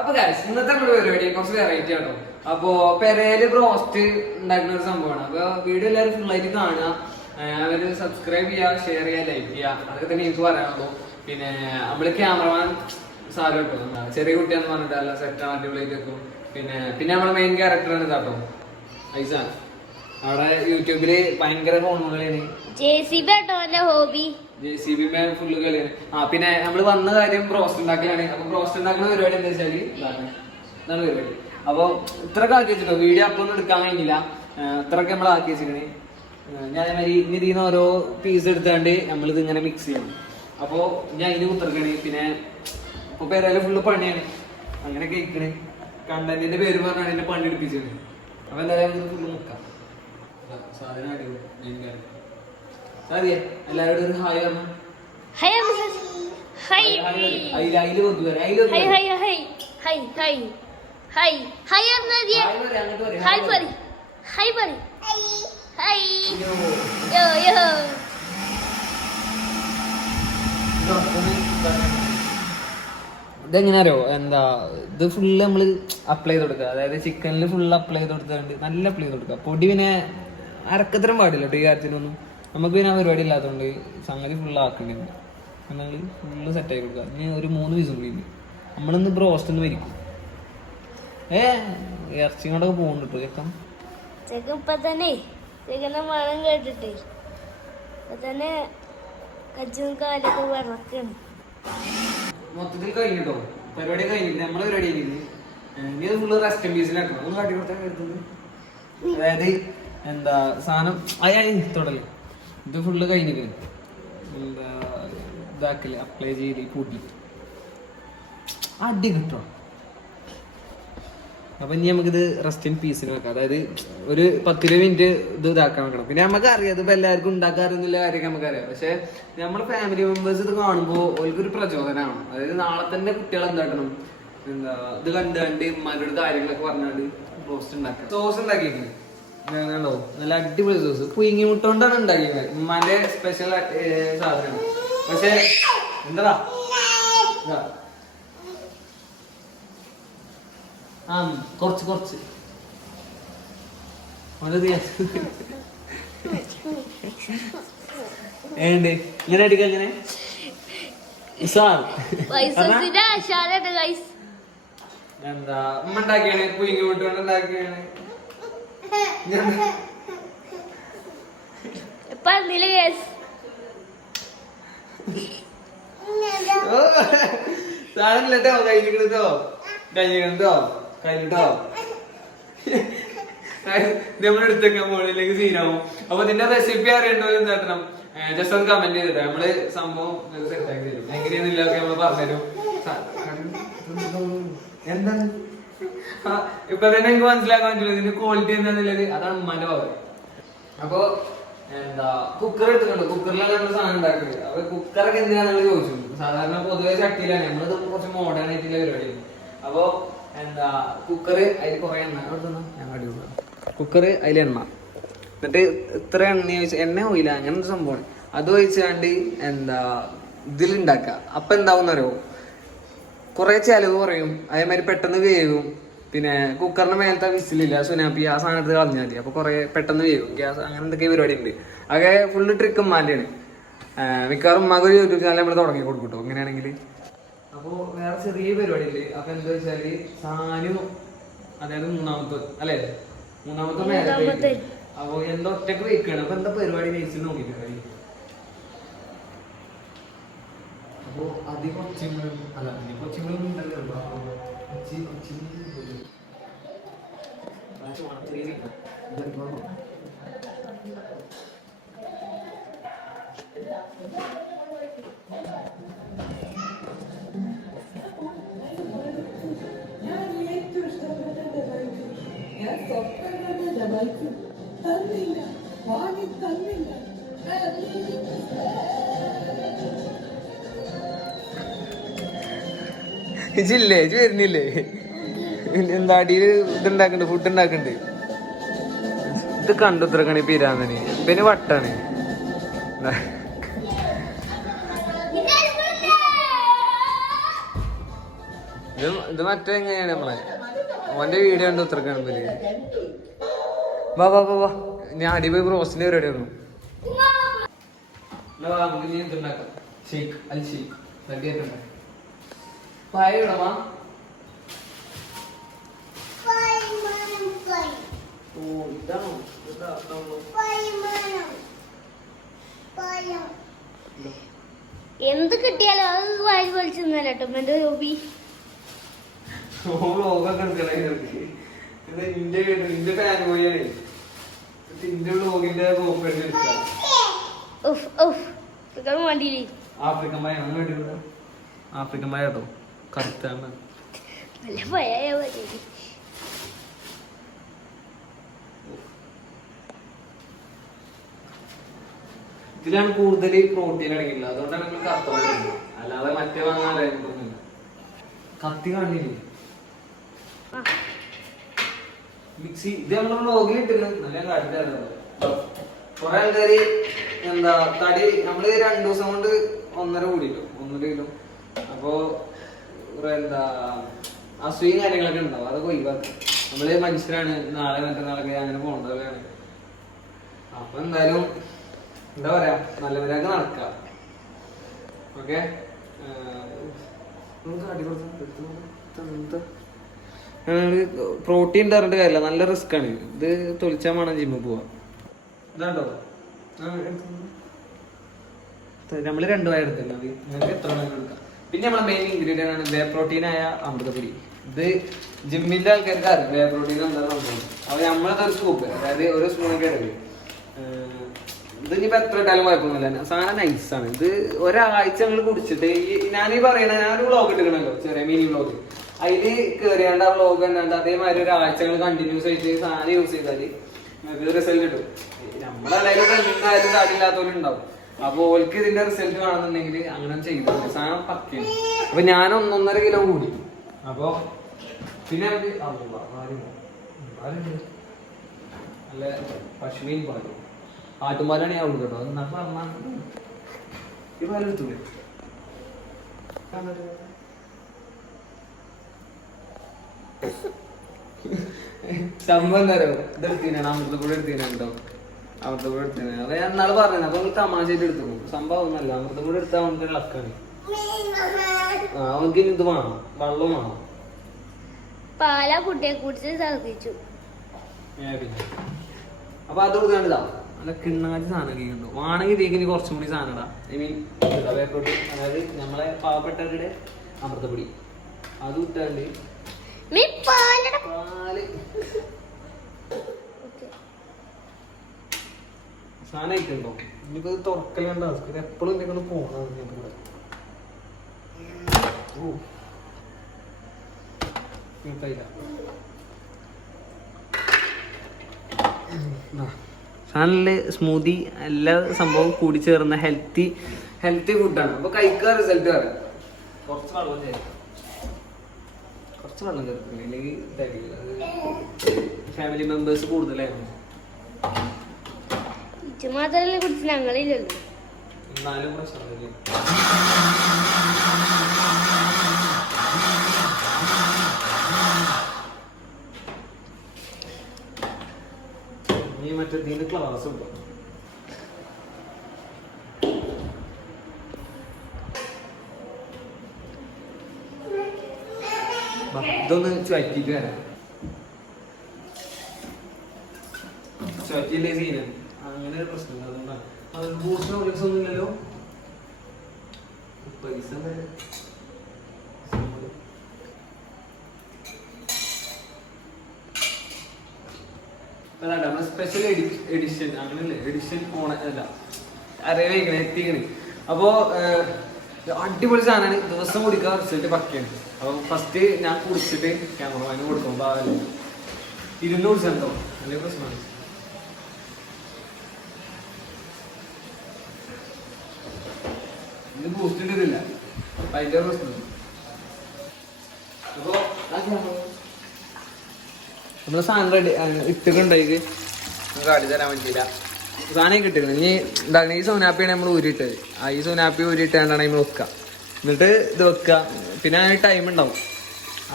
അപ്പൊ ഗൈസ് ഇന്നത്തെ നമ്മുടെ പരിപാടി കുറച്ച് വെറൈറ്റി ആണോ അപ്പോ പെരയിൽ ബ്രോസ്റ്റ് ഉണ്ടാക്കുന്ന ഒരു സംഭവമാണ്. അപ്പൊ വീഡിയോ എല്ലാവരും ഫുൾ ആയിട്ട് കാണുക. അവർ സബ്സ്ക്രൈബ് ചെയ്യുക ഷെയർ ചെയ്യുക ലൈക്ക് ചെയ്യുക. അതൊക്കെ തന്നെ എനിക്ക് പറയാനുള്ളൂ. പിന്നെ നമ്മൾ ക്യാമറമാൻ കേട്ടോ ചെറിയ കുട്ടിയാന്ന് പറഞ്ഞിട്ട് അല്ല സെറ്റ് അടിപൊളിയായിട്ട് വെക്കും. പിന്നെ പിന്നെ നമ്മുടെ മെയിൻ ക്യാരക്ടറാണ് ഇതാട്ടോ. ഐസ അവിടെ യൂട്യൂബിൽ ഭയങ്കര ഫോണുകളാണ് ജെ സി ബി ആട്ടോ എന്റെ ഹോബി? ജെ സി ബി മേ ഫുള്ള് കളിയാണ്. ആ പിന്നെ നമ്മൾ വന്ന കാര്യം ബ്രോസ്റ്റ് ഉണ്ടാക്കലാണ്. അപ്പൊ ബ്രോസ്റ്റ് ഉണ്ടാക്കുന്ന പരിപാടി എന്താ വെച്ചാൽ ഇതാണ്. പരിപാടി. അപ്പൊ ഇത്രയൊക്കെ ആക്കി വെച്ചിട്ടോ? വീഡിയോ അപ്പൊ ഒന്നും എടുക്കാൻ കഴിഞ്ഞില്ല. ഇത്രയൊക്കെ നമ്മൾ ആക്കി വെച്ചിട്ടുണ്ട് ഞാൻ അതേമാതിരി ഇനി നിന്ന് ഓരോ പീസ് എടുത്താണ്ട് നമ്മളിത് ഇങ്ങനെ മിക്സ് ചെയ്യണം. അപ്പോ ഞാൻ അതിന് കുത്തിറക്കണേ പിന്നെ ഇപ്പൊ പേരായാലും ഫുള്ള് പണിയാണ്. അങ്ങനെ കേൾക്കണേ കണ്ടന്റിന്റെ പേര് പറഞ്ഞാണ് എന്നെ പണി എടുപ്പിച്ചത് അപ്പൊ എന്തായാലും ഫുള്ള് നോക്കാം സാധനം അടിപൊളി. എല്ലാവരോടും ഒരു ഹായ് പറഞ്ഞു? ഹൈ ഹൈ അയിൽ അയിൽ കൊണ്ടു വരാം അയിൽ hi hi hi hi hi hi hi hi hi hi പറ ഹൈ യോ യോ ഇതോ, ഒന്ന് ഇതാ. ഇതെങ്ങനെ അറിയോ എന്താ ഇത് ഫുള്ള് നമ്മൾ അപ്ലൈ ചെയ്ത് കൊടുക്കുക. അതായത് ചിക്കനിൽ ഫുള്ള് അപ്ലൈ ചെയ്ത് കൊടുത്തിട്ടുണ്ട് നല്ല അപ്ലൈ ചെയ്ത് കൊടുക്കുക. പൊടി പിന്നെ അരക്കത്തരം പാടില്ല കേട്ടോ ഈ കാര്യത്തിനൊന്നും. നമുക്ക് പിന്നെ ആ പരിപാടി ഇല്ലാത്തതുകൊണ്ട് സംഗതി ഫുള്ള് ആക്കേണ്ടിണ്ട് എന്നാൽ ഫുള്ള് സെറ്റ് ആയി കൊടുക്കുക. ഇനി ഒരു മൂന്ന് ദിവസം കൂടി ഉണ്ട് നമ്മളിന്ന് ഹോസ്റ്റലിൽ നിന്ന് വരിക്കും ഏ ഇറച്ചി കൊണ്ടൊക്കെ പോകുന്നുണ്ട് കേട്ടോ ചെക്കൻ. ഇപ്പൊ തന്നെ ചെക്കന്റെ മണം കേട്ടിട്ടേ. ഇപ്പൊ തന്നെ കജ്ജും കാലൊക്കെ വിറക്കണം. മൊത്തത്തിൽ കഴിഞ്ഞിട്ടോ? പരിപാടി കഴിഞ്ഞിട്ട് നമ്മളെ പരിപാടി കഴിഞ്ഞില്ല? ഇനി അത് ഫുള്ള് റെസ്റ്റ് പീസിലാക്കണം ഒന്ന് കാട്ടി കൊടുത്താൽ എടുത്തത് അതായത് എന്താ സാധനം അയാൾ തുടങ്ങി. ഇത് ഫുള്ള് കഴിഞ്ഞിട്ട് എന്താ ഇതാക്കില്ല അപ്ലൈ ചെയ്ത് കൂട്ടി അടി കിട്ടോ. അപ്പൊ ഇനി നമുക്കിത് റെസ്റ്റ് ഇൻ പീസിന് വെക്കാം. അതായത് ഒരു പത്തിരു മിനിറ്റ് ഇത് ഇതാക്കാൻ വെക്കണം. പിന്നെ നമുക്ക് അറിയാം ഇതിപ്പോ എല്ലാവർക്കും ഉണ്ടാക്കാറൊന്നുമില്ല കാര്യമൊക്കെ നമുക്കറിയാം. പക്ഷെ നമ്മുടെ ഫാമിലി മെമ്പേഴ്സ് ഇത് കാണുമ്പോൾ ഓർക്കൊരു പ്രചോദനമാണ് അതായത് നാളെ തന്നെ കുട്ടികൾ എന്താക്കണം? എന്താ ഇത് കണ്ട് ഉമ്മാരുടെ കാര്യങ്ങളൊക്കെ പറഞ്ഞാണ്ട് റോസ്റ്റ് ഉണ്ടാക്കാം സോസ് ഉണ്ടാക്കിയിട്ടുണ്ട് കണ്ടോ നല്ല അടിപൊളി സോസ് പുയിങ്ങി മുട്ട കൊണ്ടാണ് ഉണ്ടാക്കിയത്. ഉമ്മാന്റെ സ്പെഷ്യൽ സാധനം. പക്ഷേ എന്താ ആ കുറച്ച് കുറച്ച്. ഏണ്ട്? ഇങ്ങനെ അടിക്കാം ഇങ്ങനെ? എന്താ? ഉമ്മ ഉണ്ടാക്കിയാണ് പുയിങ്ങി വിട്ടുകൊണ്ട് ഉണ്ടാക്കിയാണ്. പറഞ്ഞില്ല ഗൈസ് സാധനം കേട്ടോ കഴിഞ്ഞിട്ടോ കഴിഞ്ഞിട്ടോ കഴിഞ്ഞിട്ടോ? നമ്മൾ എടുത്തേക്കാൻ മുകളിലേക്ക് സീനാവും. അപ്പൊ ഇതിന്റെ റെസിപ്പി അറിയണ്ടോ എന്ന് തട്ടണം ജസ്റ്റ് ഒന്ന് കമന്റ് ചെയ്തിട്ട്. നമ്മൾ സംഭവം സെറ്റാക്കി തരും. എങ്ങനെയാന്നില്ല ഒക്കെ നമ്മൾ പറഞ്ഞുതരും. എന്താണ്? ഇപ്പൊ തന്നെ എനിക്ക് മനസ്സിലാക്കാൻ പറ്റില്ല. ഇതിന്റെ ക്വാളിറ്റി എന്താന്നുള്ളത്. അതാണ് ഉമ്മാന്റെ അപ്പൊ എന്താ കുക്കർ എടുത്തിട്ടുണ്ട്. കുക്കറിലാണ് നമ്മൾ സാധനം ഉണ്ടാക്കുന്നത് അപ്പൊ കുക്കറൊക്കെ എന്തിനാണെന്ന് ചോദിച്ചു? സാധാരണ പൊതുവെ ചട്ടിയിലാണ്. നമ്മളിത് കുറച്ച് മോഡേൺ ആയിട്ടുള്ള പരിപാടിയാണ്. അപ്പൊ എന്താ കുക്കർ അതിൽ കുറെ എണ്ണ. കുക്കർ അതിൽ എണ്ണ. എന്നിട്ട് ഇത്ര എണ്ണ ചോദിച്ചാൽ എണ്ണ ഓയില അങ്ങനെ ഒരു സംഭവമാണ്. അത് ഒഴിച്ചാണ്ട് എന്താ ഇതിലുണ്ടാക്കുക അപ്പൊ എന്താവും അറിയോ കുറെ ചെലവ് കുറയും. അതേമാതിരി പെട്ടെന്ന് വേവും. പിന്നെ കുക്കറിന് മേലത്തെ വിസിലില്ല. സുനാപ്പി ആ സാധനത്തിൽ കളഞ്ഞാൽ മതി. അപ്പൊ കൊറേ പെട്ടെന്ന് വരും. ഗ്യാസ് അങ്ങനെ എന്തൊക്കെ പരിപാടി ഉണ്ട് അതൊക്കെ ഫുള്ള് ട്രിക്കും ഉമ്മാന്റെയാണ് മിക്കവാറും ഉമ്മാക്ക് ഒരു യൂട്യൂബ് ചാനൽ നമ്മൾ തുടങ്ങി കൊടുക്കും കേട്ടോ അങ്ങനെയാണെങ്കിൽ അപ്പോൾ വേറെ ചെറിയ പരിപാടി ഉണ്ട് അപ്പൊ എന്താ വെച്ചാൽ സാനു അതായത് മൂന്നാമത്തെ അല്ലേ? മൂന്നാമത്തെ മേലത്തെ മേലെ അപ്പൊ എന്താ ഒറ്റയ്ക്ക് വെക്കാണ് അപ്പൊ എന്താ പരിപാടി നയിച്ചു നോക്കിട്ട് കഴിയും അപ്പോ അധികം കൊച്ചുങ്ങളും അല്ല അധികം കൊച്ചുങ്ങളും ഉണ്ടല്ലോ അപ്പൊ കൊച്ചി കൊച്ചി ഞാൻ സ്വപ്നം കണ്ട ബൈക്ക് തന്നില്ല വാങ്ങി തന്നില്ല ഇജില്ലേ ഇജ് വരുന്നില്ലേ? എന്താ അടിയിൽ ഇതുണ്ടാക്കണ്ട് ഫുഡ് ഉണ്ടാക്കണ്ട്. ഇത് കണ്ടു ഇത്രക്കണി പിരാന്തന്. പിന്നെ വട്ടാണ്. ഇത് ഇത് മറ്റേ എങ്ങനെയാണ് നമ്മളെ? ഓന്റെ വീഡിയോ ഉണ്ട് ഉത്തരക്കാണ് പോലെ വാ വാ വാ ഞാൻ അടിപൊളി ബ്രോസിന്റെ പരിപാടി വന്നു നമുക്ക് ഇനി എന്തുണ്ടാക്കാം? ഷേക്ക് അൽ ഷേക്ക്. റെഡി ഓ ഇതാണോ ഇതാ എന്ത് കിട്ടിയാലും അത് വാരി കേട്ടോ എന്റെ ഹോബി ആഫ്രിക്കൻ എടുക്കണേ ആഫ്രിക്കൻ നല്ല ഇന്റെ വ്ളോഗിന്റെ കോപ്പി എടുക്കുക ഉഫ് ഉഫ് ഇതൊക്കെ വേണ്ടിയില്ലേ ആഫ്രിക്കൻ പായ അങ്ങനെ വേണ്ടി ആഫ്രിക്കൻ പായ കേട്ടോ കറുത്താണ് നല്ല ഭയായ മതി ഇതിലാണ് കൂടുതൽ പ്രോട്ടീൻ അടങ്ങിയിട്ടുള്ളത്. അതുകൊണ്ടാണ് നിങ്ങൾ കത്ത് വാങ്ങുന്നത് അല്ലാതെ മറ്റേ വാങ്ങാൻ അറിയാനൊന്നുമില്ല കത്തി കാണില്ലേ? മിക്സി ഇത് നമ്മൾ ബ്ലോഗിൽ ഇട്ടിരുന്നു. നല്ല കാട്ടിട്ടാണ് കുറെ ആൾക്കാര് എന്താ തടി നമ്മൾ രണ്ടു ദിവസം കൊണ്ട് ഒന്നര കൂടിയിട്ടു ഒന്നര കിലോ. അപ്പോ എന്താ അസുഖയും കാര്യങ്ങളൊക്കെ ഉണ്ടാവും. അതൊക്കെ ഒഴിവാക്കും. നമ്മൾ മനുഷ്യരാണ്. നാളെ മറ്റന്നാളൊക്കെ അങ്ങനെ പോകേണ്ടവരാണ് അപ്പൊ എന്തായാലും എന്താ പറയാ നല്ലവരാക്ക് നടക്കാം. ഓക്കെ? പ്രോട്ടീൻ തരേണ്ട കാര്യമില്ല. നല്ല റിസ്ക് ആണ്. ഇത് തൊളിച്ചാൽ വേണം ജിമ്മിൽ പോവാ ഇതാണ്ടോ? നമ്മൾ രണ്ടു എടുത്തില്ല. നിങ്ങൾക്ക് എത്ര എടുക്കാം? പിന്നെ നമ്മളെ മെയിൻ ഇൻഗ്രീഡിയന്റ് ആണ് വേ പ്രോട്ടീൻ ആയ അമൃതപ്പൊടി. ഇത് ജിമ്മിന്റെ ആൾക്കാർക്ക് അറിയാം. വേ പ്രോട്ടീൻ എന്താണെന്ന് സംഭവം? അപ്പൊ നമ്മളെ ഒരു പോകും അതായത് ഒരു സ്പൂണൊക്കെ എടുക്കും ഇത് ഇനിയിപ്പോ എത്ര ഇട്ടാലും കുഴപ്പമൊന്നുമില്ല. സാധനം നൈസാണ് ഇത് ഒരാഴ്ച ഞങ്ങൾ കുടിച്ചിട്ട് ഈ ഞാനീ പറയണ ഞാനൊരു വ്ളോഗ് എടുക്കണല്ലോ ചെറിയ മിനി വ്ളോഗ് അതിൽ കയറിയാണ്ട് ആ വ്ളോഗ് കണ്ടാണ്ട് അതേമാതിരി ഒരാഴ്ച ഞങ്ങൾ കണ്ടിന്യൂസ് ആയിട്ട് സാധനം യൂസ് ചെയ്താൽ നിങ്ങൾക്ക് റിസൾട്ട് കിട്ടും. നമ്മുടെ ഇടയിൽ എന്തായാലും താടില്ലാത്തവരുണ്ടാവും അപ്പൊ ഓൾക്ക് ഇതിന്റെ റിസൾട്ട് കാണുന്നുണ്ടെങ്കിൽ അങ്ങനെ ചെയ്തു സാധനം പക്കയാണ്. അപ്പൊ ഞാൻ ഒന്നൊന്നര കിലോ കൂടി. അപ്പൊ പിന്നെ? നല്ല പശുവിൻ പാലും. ആട്ടുംപാലാണ് ഞാൻ കൊടുക്കട്ടോ സംഭവം ഇത് എടുത്തീനാണ്. അമൃത കൂടെ കേട്ടോ. അമൃത കൂടെ എടുത്തീനാണ്. അത് ഞാൻ നാളെ പറഞ്ഞത് അപ്പൊ നിങ്ങൾ തമാശയായിട്ട് എടുത്തു സംഭവം ഒന്നല്ല അമൃത കൂടെ എടുത്താൽ അവനക്ക് ലക്കാണ് ആ അവനക്ക് ഇത് വേണം. വെള്ളം വേണം. പാല കുട്ടിയെ കുടിച്ച് ഛർദിച്ചു ഏ അപ്പൊ അത് കൊടുക്കാണ്ടിതാ നല്ല കിണ്ണാച്ചി സാധനം കഴിക്കുന്നുണ്ട്. വേണമെങ്കിൽ തേക്കിന് കുറച്ചും കൂടി സാധനം ഇടാം. ഐ മീൻ അതായത് നമ്മളെ പാവപ്പെട്ടവരുടെ അമൃതപ്പൊടി. അത് ഇട്ടാണ്ട് മീ പാലട പാൽ. ഓക്കേ. സാധനം ആയിട്ടുണ്ടോ ഇനിയിപ്പോ ഇത് തുറക്കലുണ്ട്? എപ്പോഴും എന്തെങ്കിലും പോകണം കൂടെ ഓ. ഇനിയിപ്പയില്ല. സാധനത്തിൽ സ്മൂതി എല്ലാ സംഭവവും കൂടി ചേർന്ന ഹെൽത്തി ഹെൽത്തി ഫുഡാണ് അപ്പൊ കഴിക്കാൻ റിസൾട്ട് പറയാം കുറച്ച് വെള്ളം ചേർക്കാം. കുറച്ച് വെള്ളം ചേർക്കില്ല അല്ലെങ്കിൽ ഫാമിലി മെമ്പേഴ്സ് കൂടുതലായിരുന്നു. കുടിച്ച് ഞങ്ങളില്ലല്ലോ. എന്നാലും പ്രശ്നമില്ല മറ്റേ ഇതിന് ക്ലാസ് ഉണ്ട്? ഇതൊന്ന് ചുറ്റിട്ട് വരാം. ചുറ്റില്ലേ സീന് അങ്ങനെ ഒരു പ്രശ്നം അതുകൊണ്ടാണ്. അത് ബൂസ്റ്റ് ഒന്നും ഇല്ലല്ലോ. പൈസ എന്തായാലും അതാണ് നമ്മുടെ സ്പെഷ്യൽ എഡിഷൻ അങ്ങനെയല്ലേ എഡിഷൻ ഓണ അല്ല അറിയണേ എത്തിക്കണേ അപ്പോ അടിപൊളി സാധനമാണ് ദിവസം കുടിക്കാൻ റിസൾട്ട് പക്കയാണ്. അപ്പൊ ഫസ്റ്റ് ഞാൻ കുടിച്ചിട്ട് ക്യാമറമാന് കൊടുക്കും പാവല്ലേ ഇരുന്ന് കുടിച്ചോ നല്ല പ്രശ്നമാണ്. ഇത് ബൂസ്റ്റ് ഇട്ടിട്ടില്ല. അപ്പൊ അതിന്റെ പ്രശ്നം. അപ്പോ ആ camera- നമ്മൾ സാധനം റെഡി ഇട്ടുണ്ടായിക്ക് നമുക്ക് കാട്ടി തരാൻ പറ്റിയില്ല. സാധനം കിട്ടിയിരുന്നു ഇനി ഉണ്ടാക്കണ ഈ സോനാപ്പിയാണ് നമ്മൾ ഊരിയിട്ടത്. ആ ഈ സോനാപ്പി ഊരിയിട്ടാണ് നമ്മൾ വെക്കുക എന്നിട്ട് ഇത് വെക്കുക പിന്നെ അതിന് ടൈം ഉണ്ടാവും.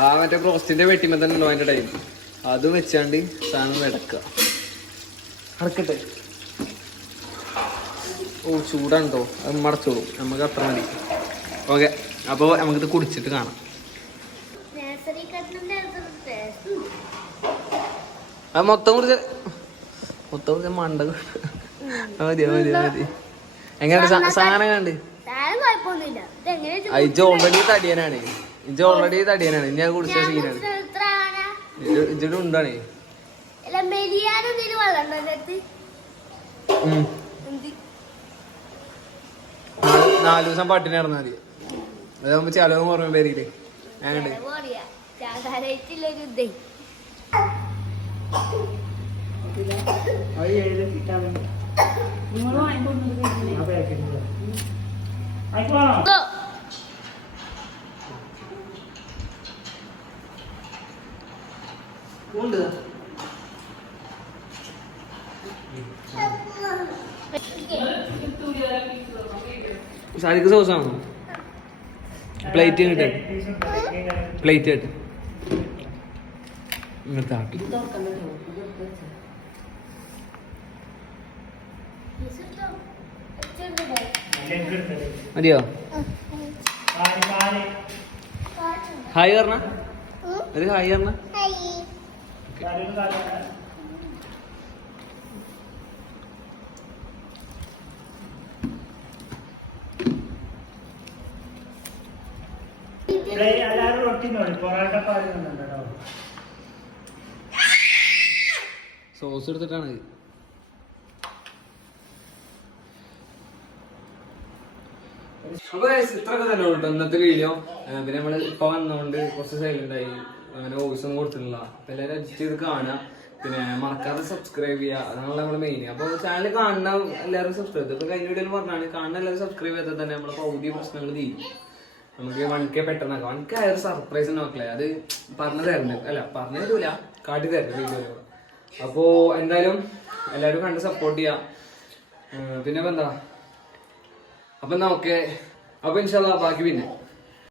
ആ മറ്റേ ബ്രോസ്റ്റിന്റെ വെട്ടിമ തന്നെ ഉണ്ടോ അതിന്റെ ടൈം അത് വെച്ചാണ്ട് സാധനം എടുക്കുക അടക്കട്ടെ. ഓ ചൂടാണ് ചൂടാണ്ടോ അത് മടച്ചോളൂ നമുക്ക് അത്ര മതി. ഓക്കെ. അപ്പോൾ നമുക്കിത് കുടിച്ചിട്ട് കാണാം. അത് മൊത്തം കുറിച്ച് മൊത്തം കുറിച്ച് മണ്ട മതി മതി മതി. എങ്ങനെയാണ് സാ- സാധനം കണ്ട് ഇജ് ഓൾറെഡി തടിയനാണ്. ഇജ് ഓൾറെഡി തടിയനാണ്. ഞാൻ കുടിച്ച സീനാണ് എത്ര ഉണ്ടാണ്. നാലു ദിവസം പട്ടിണി നടന്നാൽ മതി. അതാകുമ്പോ ചെലവ് കുറവ് പേരില്ലേ അങ്ങനെ പറയാ സാധാരണയായിട്ടുള്ളൊരു ഇതേ നിങ്ങൾ വാങ്ങിക്കൊണ്ടു ഓ, സാരിക്ക് ദിവസമാണോ പ്ലേറ്റ് കിട്ടും പ്ലേറ്റ് കിട്ടെ ഇങ്ങനത്തെ ആക്കി? മതിയോ? ഹായ് പറഞ്ഞ ഒരു ഹായ് പറഞ്ഞ എല്ലാവരും പൊറാട്ട പാൽ സോസ് എടുത്തിട്ടാണ്. ഇത്രയൊക്കെ തന്നെ ഉള്ളൂ വീഡിയോ പിന്നെ നമ്മൾ ഇപ്പൊ വന്നോണ്ട് കുറച്ച് സൈലന്റ് ആയി. അങ്ങനെ വോയിസ് ഒന്നും കൊടുത്തിട്ടില്ല. അപ്പൊ എല്ലാവരും അഡ്ജസ്റ്റ് ചെയ്ത് പിന്നെ മറക്കാതെ സബ്സ്ക്രൈബ് ചെയ്യുക അതാണ് നമ്മുടെ മെയിൻ അപ്പൊ ചാനൽ കാണുന്ന എല്ലാവരും സബ്സ്ക്രൈബ് ചെയ്തു ഇപ്പൊ കഴിഞ്ഞ വീഡിയോയിൽ പറഞ്ഞാണ് കാണുന്ന എല്ലാവരും സബ്സ്ക്രൈബ് ചെയ്താൽ തന്നെ നമ്മളെ പൗതി പ്രശ്നങ്ങൾ തീരും. നമുക്ക് വൺ കെ പെട്ടെന്നാക്കാം വൺ കെ ആയൊരു സർപ്രൈസ് നോക്കലേ അത് പറഞ്ഞു തരുന്നുണ്ട് അല്ല പറഞ്ഞു തരൂല. കാട്ടി തരുന്നു വീഡിയോയിൽ അപ്പോ എന്തായാലും എല്ലാവരും കണ്ട് സപ്പോർട്ട് ചെയ്യാം. പിന്നെ എന്താ അപ്പൊ എന്നാ ഓക്കെ അപ്പൊ ഇൻഷാല്ല ബാക്കി പിന്നെ.